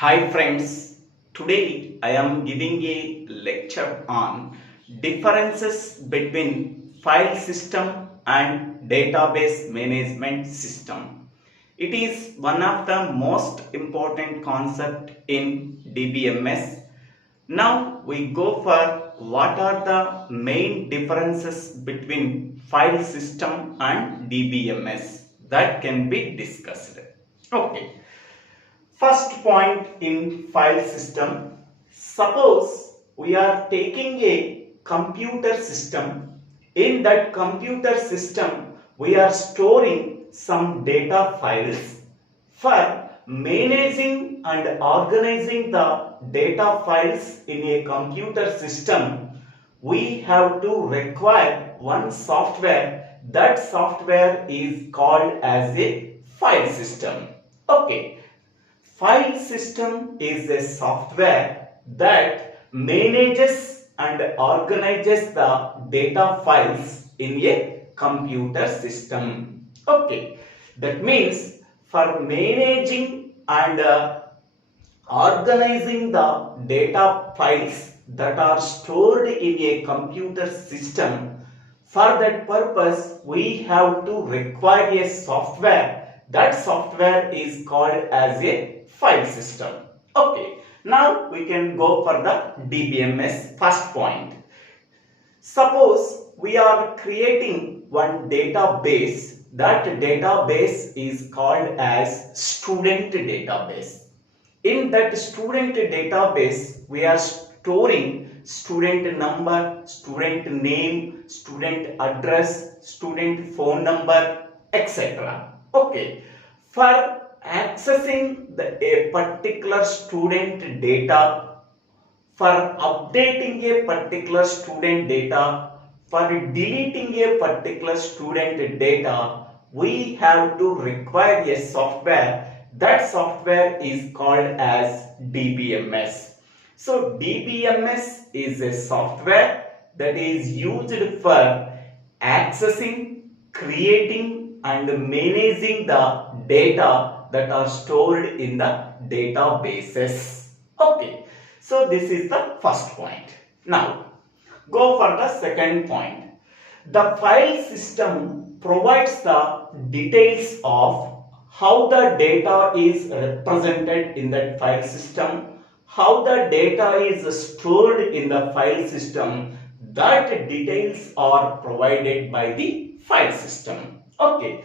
Hi friends, today I am giving a lecture on differences between file system and database management system. It is one of the most important concept in DBMS. Now we go for what are the main differences between file system and DBMS that can be discussed. Okay. First point in file system, suppose we are taking a computer system. In that computer system, we are storing some data files. For managing and organizing the data files in a computer system, we have to require one software. That software is called as a file system. Okay. File system is a software that manages and organizes the data files in a computer system. Okay, that means for managing and organizing the data files that are stored in a computer system, for that purpose we have to require a software. That software is called as a file system. Okay, now we can go for the DBMS first point. Suppose we are creating one database. That database is called as student database. In that student database, we are storing student number, student name, student address, student phone number, etc. Okay, for accessing a particular student data, for updating a particular student data, for deleting a particular student data, we have to require a software. That software is called as DBMS. So DBMS is a software that is used for accessing, creating and managing the data that are stored in the databases. Okay, so this is the first point. Now go for the second point. The file system provides the details of how the data is represented in that file system, how the data is stored in the file system. That details are provided by the file system. Okay,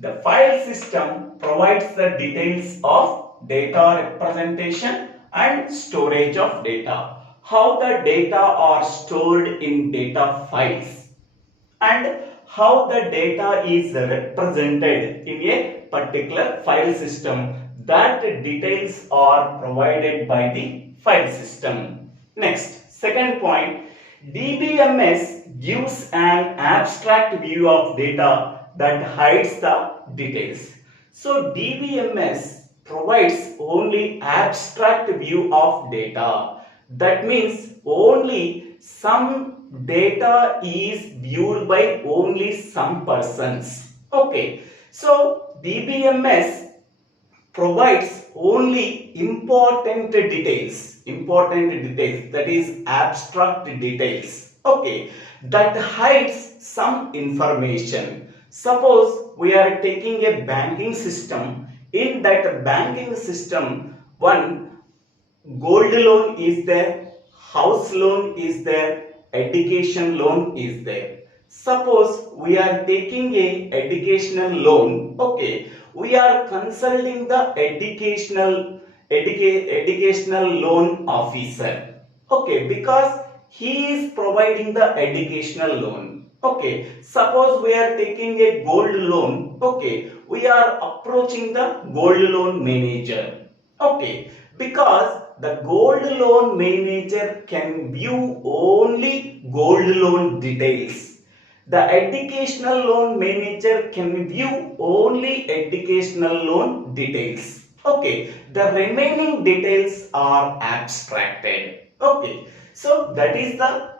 the file system provides the details of data representation and storage of data, how the data are stored in data files, and how the data is represented in a particular file system. That details are provided by the file system. Next, second point, DBMS gives an abstract view of data that hides the details. So DBMS provides only abstract view of data. That means only some data is viewed by only some persons. Okay, so DBMS provides only important details, that is abstract details. Okay, that hides some information. Suppose we are taking a banking system. In that banking system, one gold loan is there, house loan is there, education loan is there. Suppose we are taking a educational loan. Okay, we are consulting the educational loan officer. Okay, because he is providing the educational loan. Okay, suppose we are taking a gold loan. Okay, we are approaching the gold loan manager. Okay, because the gold loan manager can view only gold loan details. The educational loan manager can view only educational loan details. Okay, the remaining details are abstracted. Okay, so that is the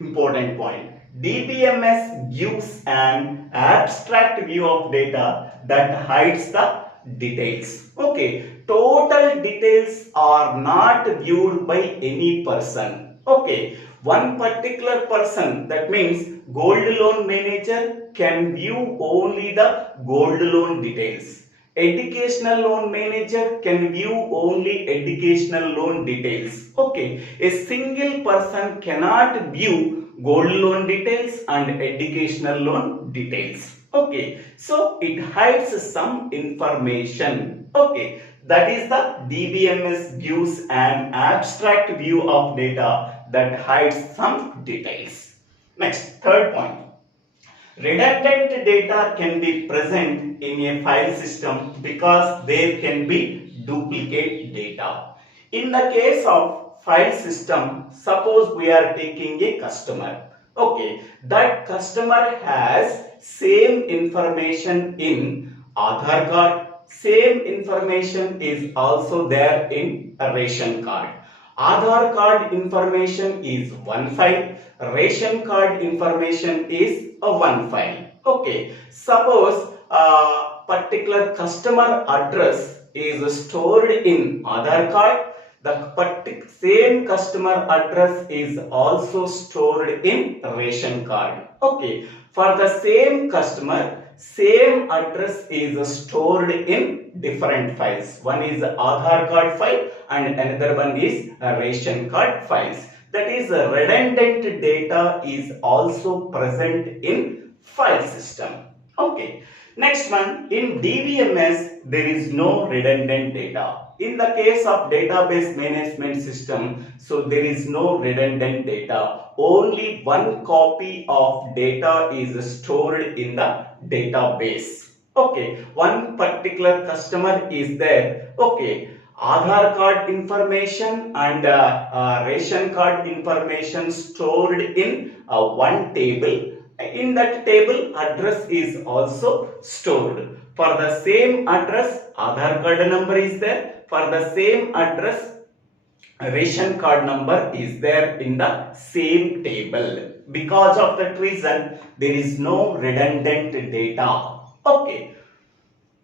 important point. DBMS gives an abstract view of data that hides the details. Okay, total details are not viewed by any person. Okay, one particular person, that means gold loan manager, can view only the gold loan details. Educational loan manager can view only educational loan details. Okay, a single person cannot view gold loan details and educational loan details. Okay, so it hides some information. Okay, that is the DBMS gives an abstract view of data that hides some details. Next, third point. Redundant data can be present in a file system because there can be duplicate data. In the case of file system, suppose we are taking a customer. Okay, that customer has same information in Aadhaar card, same information is also there in a ration card. Aadhaar card information is one file, ration card information is a one file. Okay, suppose particular customer address is stored in Aadhaar card, the same customer address is also stored in ration card. Okay, for the same customer, same address is stored in different files. One is Aadhaar card file and another one is ration card files. That is, redundant data is also present in file system. Okay. Next one, in DBMS there is no redundant data. In the case of database management system, so there is no redundant data. Only one copy of data is stored in the database. Okay, one particular customer is there. Okay, Aadhaar card information and ration card information stored in one table. In that table, address is also stored. For the same address, Aadhaar card number is there. For the same address, ration card number is there in the same table. Because of that reason, there is no redundant data. Okay.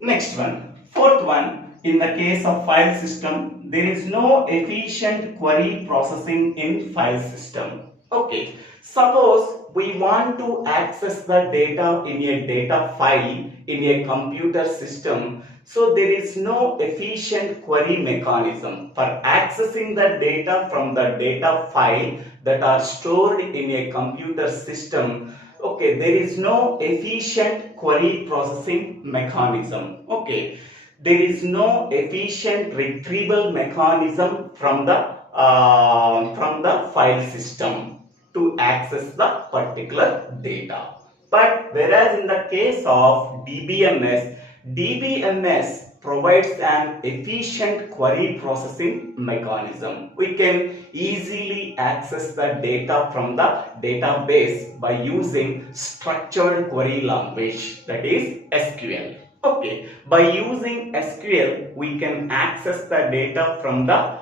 Next one, fourth one. In the case of file system, there is no efficient query processing in file system. Okay, suppose we want to access the data in a data file in a computer system. So there is no efficient query mechanism for accessing the data from the data file that are stored in a computer system. Okay, there is no efficient query processing mechanism. Okay, there is no efficient retrieval mechanism from the file system to access the particular data. But whereas in the case of DBMS provides an efficient query processing mechanism. We can easily access the data from the database by using structured query language, that is SQL. Okay, by using SQL, we can access the data from the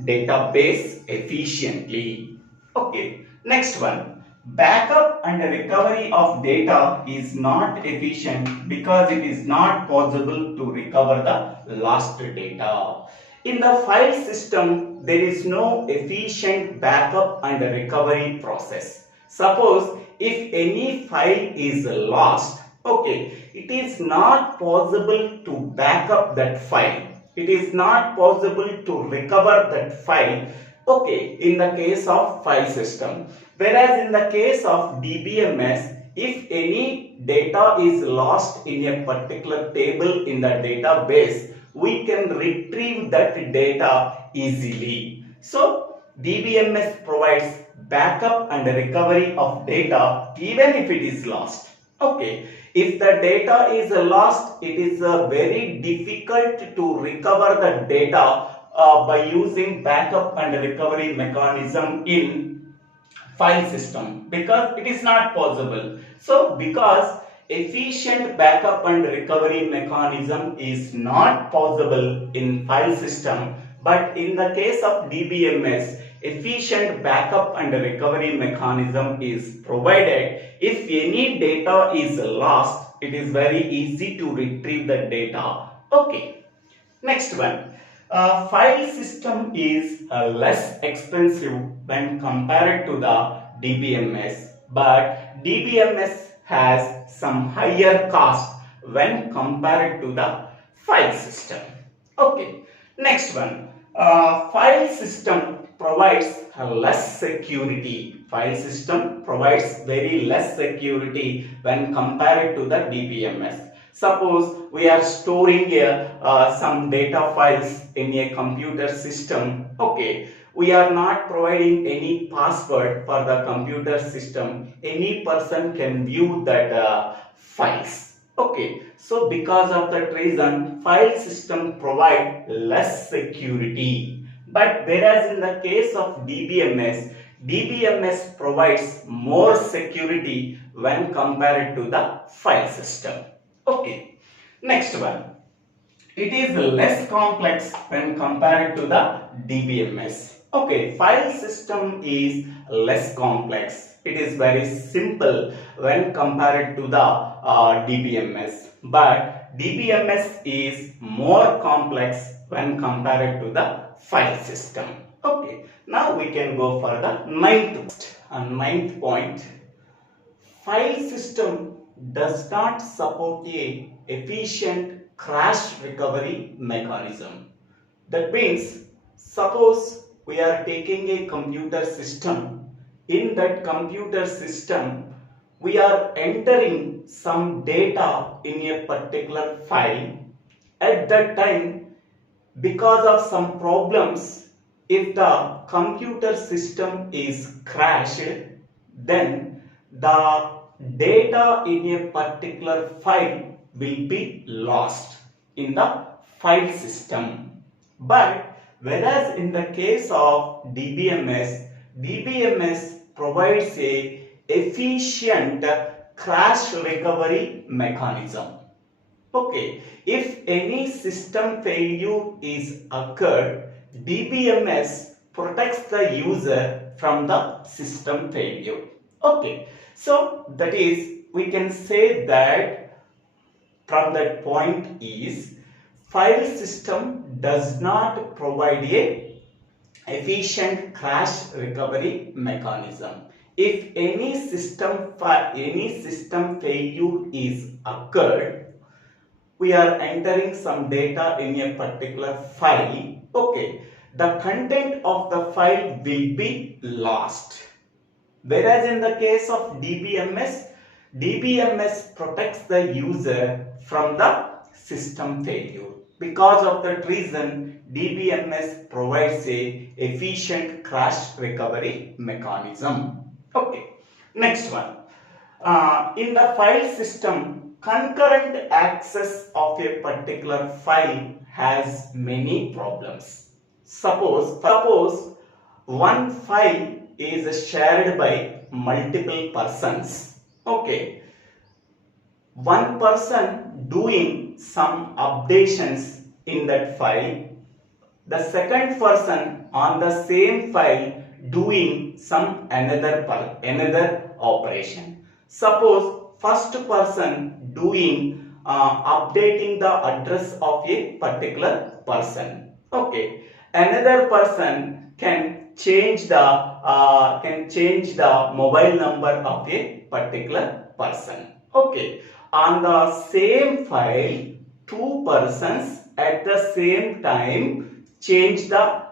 database efficiently. Okay, next one. Backup and recovery of data is not efficient because it is not possible to recover the lost data. In the file system, there is no efficient backup and recovery process. Suppose if any file is lost, okay, it is not possible to back up that file. It is not possible to recover that file. Okay, in the case of file system. Whereas in the case of DBMS, if any data is lost in a particular table in the database, we can retrieve that data easily. So, DBMS provides backup and recovery of data even if it is lost. Okay, if the data is lost, it is very difficult to recover the data by using backup and recovery mechanism in file system because it is not possible. So because efficient backup and recovery mechanism is not possible in file system, but in the case of DBMS, efficient backup and recovery mechanism is provided. If any data is lost, it is very easy to retrieve the data Okay. Next one. File system is less expensive when compared to the DBMS, but DBMS has some higher cost when compared to the file system. Okay. Next one. File system provides less security. File system provides very less security when compared to the DBMS. Suppose we are storing some data files in a computer system. Okay, we are not providing any password for the computer system. Any person can view that files. Okay, so because of that reason, file system provide less security. But whereas in the case of DBMS, DBMS provides more security when compared to the file system. Okay, next one. It is less complex when compared to the DBMS. Okay, file system is less complex. It is very simple when compared to the DBMS. But DBMS is more complex when compared to the file system. Okay, now we can go for the ninth point. File system does not support a efficient crash recovery mechanism. That means, suppose we are taking a computer system. In that computer system, we are entering some data in a particular file. At that time, because of some problems, if the computer system is crashed, then the data in a particular file will be lost in the file system. But whereas in the case of DBMS, DBMS provides a efficient crash recovery mechanism. Okay, if any system failure is occurred, DBMS protects the user from the system failure. Okay, so that is, we can say that from that point is, file system does not provide a efficient crash recovery mechanism. If any system failure is occurred, we are entering some data in a particular file. Okay, the content of the file will be lost. Whereas in the case of DBMS, DBMS protects the user from the system failure. Because of that reason, DBMS provides a efficient crash recovery mechanism. Okay, next one. In the file system, concurrent access of a particular file has many problems. Suppose one file is shared by multiple persons. Okay, one person doing some updations in that file, the second person on the same file doing some another operation. Suppose first person doing updating the address of a particular person. Okay, another person can change the mobile number of a particular person. Okay, on the same file, two persons at the same time change the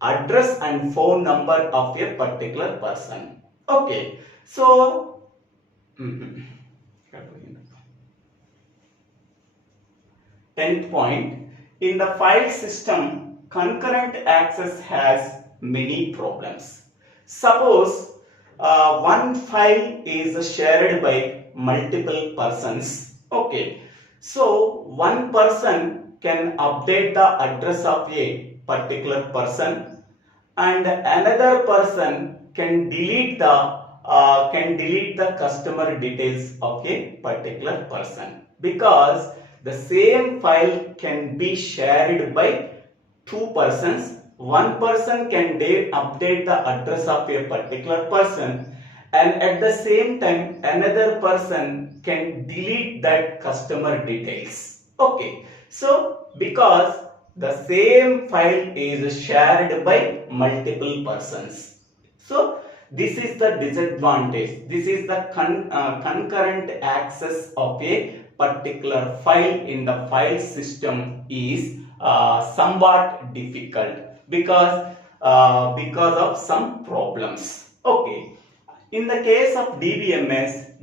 address and phone number of a particular person. Okay, so 10th point, in the file system, concurrent access has many problems. Suppose one file is shared by multiple persons. Okay, so one person can update the address of a particular person, and another person can delete the customer details of a particular person, because the same file can be shared by two persons. One person can update the address of a particular person, and at the same time another person can delete that customer details. Okay, So because the same file is shared by multiple persons. So this is the disadvantage. This is the concurrent access of a particular file in the file system is somewhat difficult because of some problems. Okay. In the case of DBMS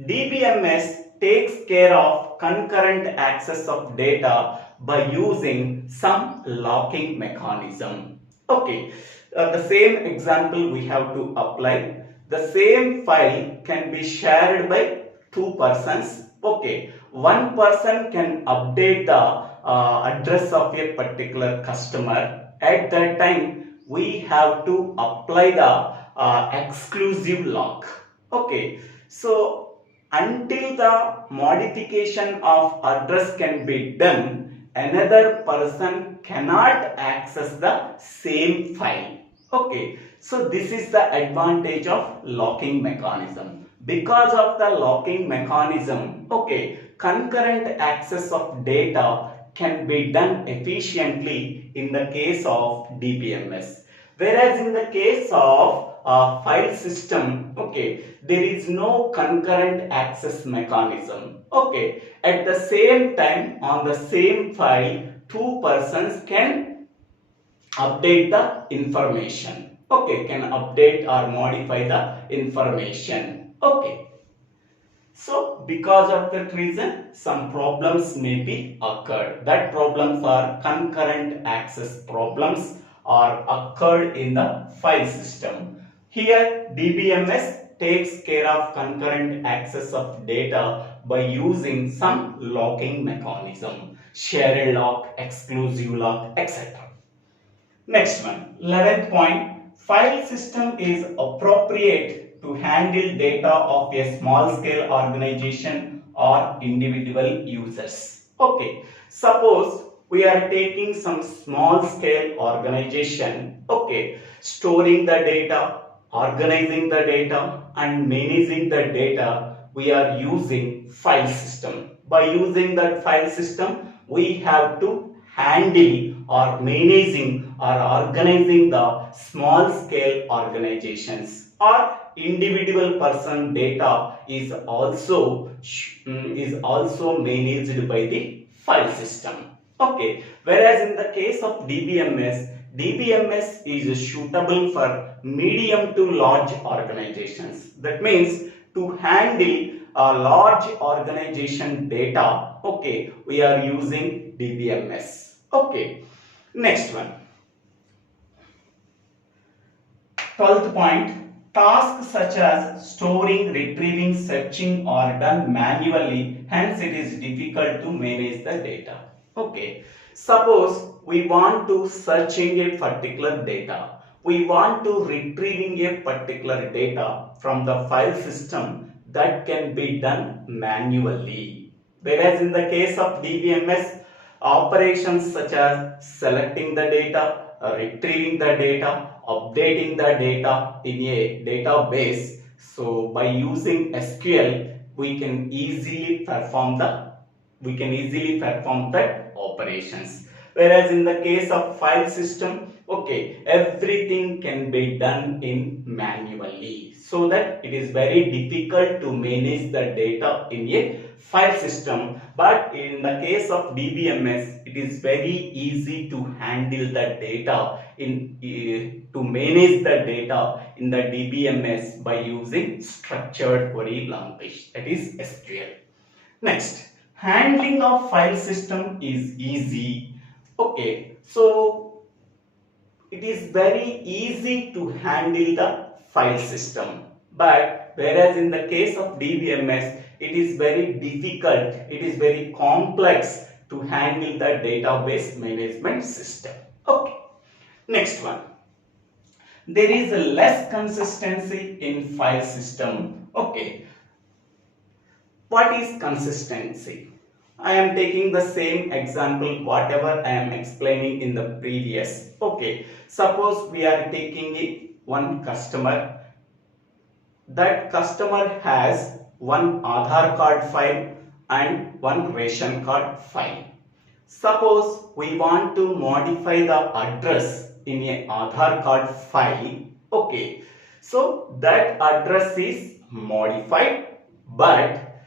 takes care of concurrent access of data by using some locking mechanism. Okay, the same example we have to apply. The same file can be shared by two persons. Okay, one person can update the address of a particular customer. At that time, we have to apply the exclusive lock. Okay, so until the modification of address can be done, another person cannot access the same file. Okay, so this is the advantage of locking mechanism. Because of the locking mechanism, okay, concurrent access of data can be done efficiently in the case of DBMS. Whereas in the case of file system, okay, there is no concurrent access mechanism. Okay, at the same time on the same file, two persons can update the information. Okay, can update or modify the information. Okay. So because of that reason, some problems may be occurred. That problems are concurrent access problems are occurred in the file system. Here DBMS takes care of concurrent access of data by using some locking mechanism, shared lock, exclusive lock, etc. Next one, 11th point, file system is appropriate to handle data of a small scale organization or individual users. Okay, suppose we are taking some small scale organization, okay, storing the data, organizing the data and managing the data, we are using file system. By using that file system, we have to handle or managing or organizing the small scale organizations or individual person data is also managed by the file system. Okay, whereas in the case of DBMS is suitable for medium to large organizations. That means to handle a large organization data, okay, we are using DBMS. Okay, next one. 12th point, tasks such as storing, retrieving, searching are done manually, hence it is difficult to manage the data. Okay, suppose we want to searching a particular data, we want to retrieving a particular data from the file system, that can be done manually. Whereas in the case of DBMS, operations such as selecting the data, retrieving the data, updating the data in a database. So by using SQL, we can easily perform that operations. Whereas in the case of file system, okay, everything can be done in manually, so that it is very difficult to manage the data in a file system. But in the case of DBMS, it is very easy to handle the data to manage the data in the DBMS by using structured query language, that is SQL. Next, handling of file system is easy. Okay, so it is very easy to handle the file system, but whereas in the case of DBMS, it is very difficult, it is very complex to handle the database management system. Okay, next one. There is less consistency in file system. Okay, what is consistency? I am taking the same example whatever I am explaining in the previous. Okay, suppose we are taking one customer. That customer has one Aadhaar card file and one ration card file. Suppose we want to modify the address in a Aadhaar card file. Okay, so that address is modified, but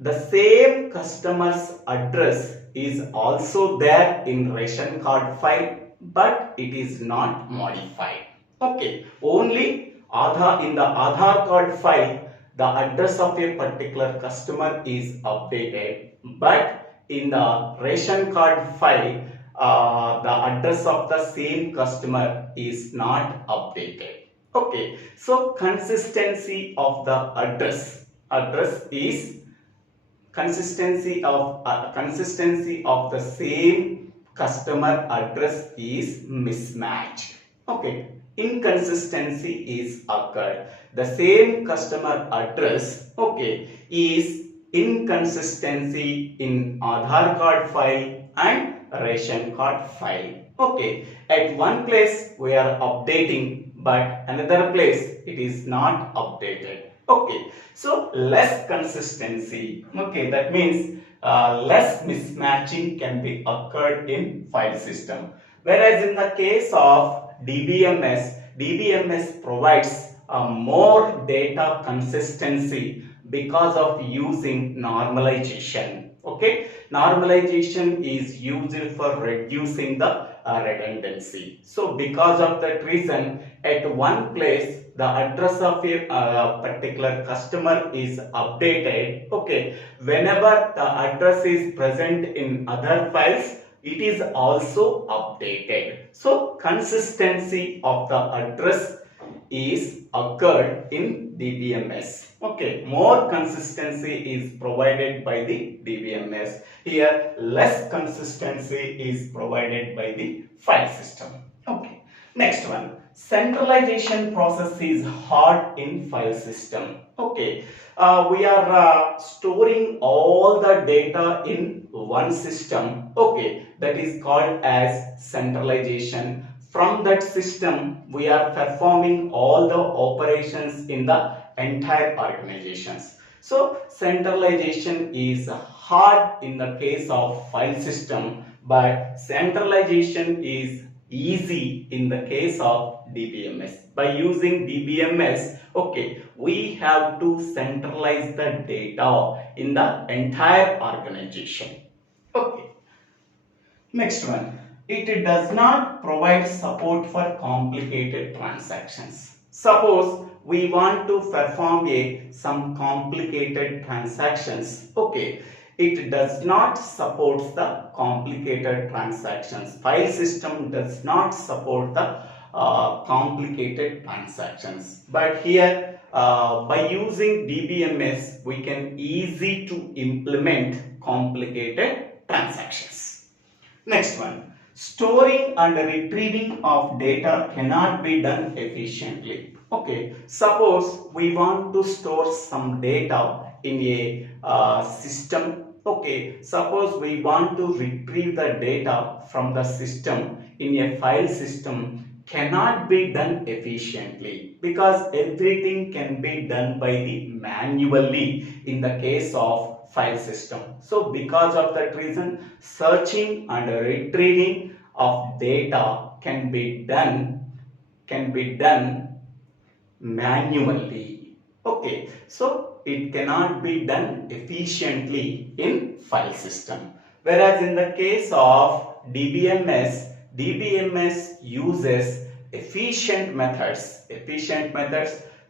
the same customer's address is also there in ration card file, but it is not modified. Okay, only in the Aadhaar card file, the address of a particular customer is updated, but in the ration card file, the address of the same customer is not updated. Okay, so consistency of the address is consistency of the same customer address is mismatched. Okay, inconsistency is occurred. The same customer address, okay, is inconsistency in Aadhaar card file and ration card file. Okay, at one place we are updating, but another place it is not updated. Okay, so less consistency. Okay, that means less mismatching can be occurred in file system. Whereas in the case of DBMS provides more data consistency because of using normalization. Okay, normalization is used for reducing the redundancy. So because of that reason, at one place the address of a particular customer is updated. Okay, whenever the address is present in other files, it is also updated. So consistency of the address is occurred in DBMS. Okay, more consistency is provided by the DBMS. Here, less consistency is provided by the file system. Okay, next one. Centralization process is hard in file system. Okay, we are storing all the data in one system. Okay, that is called as centralization. From that system, we are performing all the operations in the entire organizations. So centralization is hard in the case of file system, but centralization is easy in the case of DBMS. By using DBMS, okay, we have to centralize the data in the entire organization. Okay, next one. It does not provide support for complicated transactions. Suppose we want to perform some complicated transactions. Okay, it does not support the complicated transactions. File system does not support the complicated transactions. But here, by using DBMS, we can easy to implement complicated transactions. Next one. Storing and retrieving of data cannot be done efficiently. Okay, suppose we want to store some data in a system. Okay, suppose we want to retrieve the data from the system in a file system, cannot be done efficiently because everything can be done by the manually in the case of file system. So because of that reason, searching and retrieving of data can be done manually. Okay, so it cannot be done efficiently in file system. Whereas in the case of DBMS uses efficient methods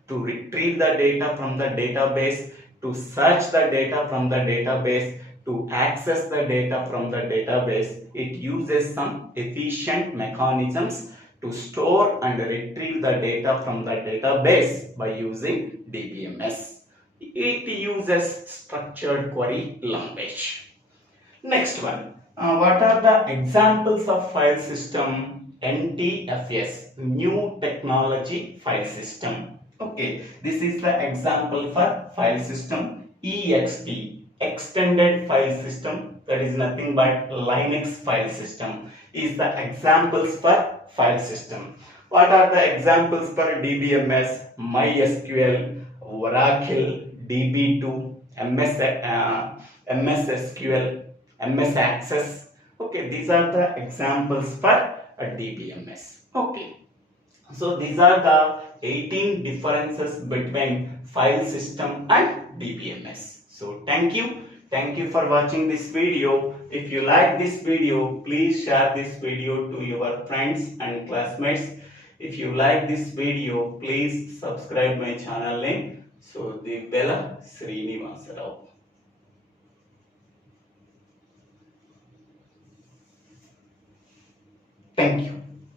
to retrieve the data from the database, to search the data from the database, to access the data from the database. It uses some efficient mechanisms to store and retrieve the data from the database by using DBMS. It uses structured query language. Next one. What are the examples of file system? NTFS, New Technology File System. Okay, this is the example for file system. EXT, Extended File System, that is nothing but Linux file system, is the examples for file system. What are the examples for DBMS? MySQL, Oracle, DB2, MS SQL, MS Access. Okay, these are the examples for a DBMS. Okay. So these are the 18 differences between file system and DBMS. So thank you. Thank you for watching this video. If you like this video, please share this video to your friends and classmates. If you like this video, please subscribe my channel name. So DIVVELA SRINIVASA. Thank you.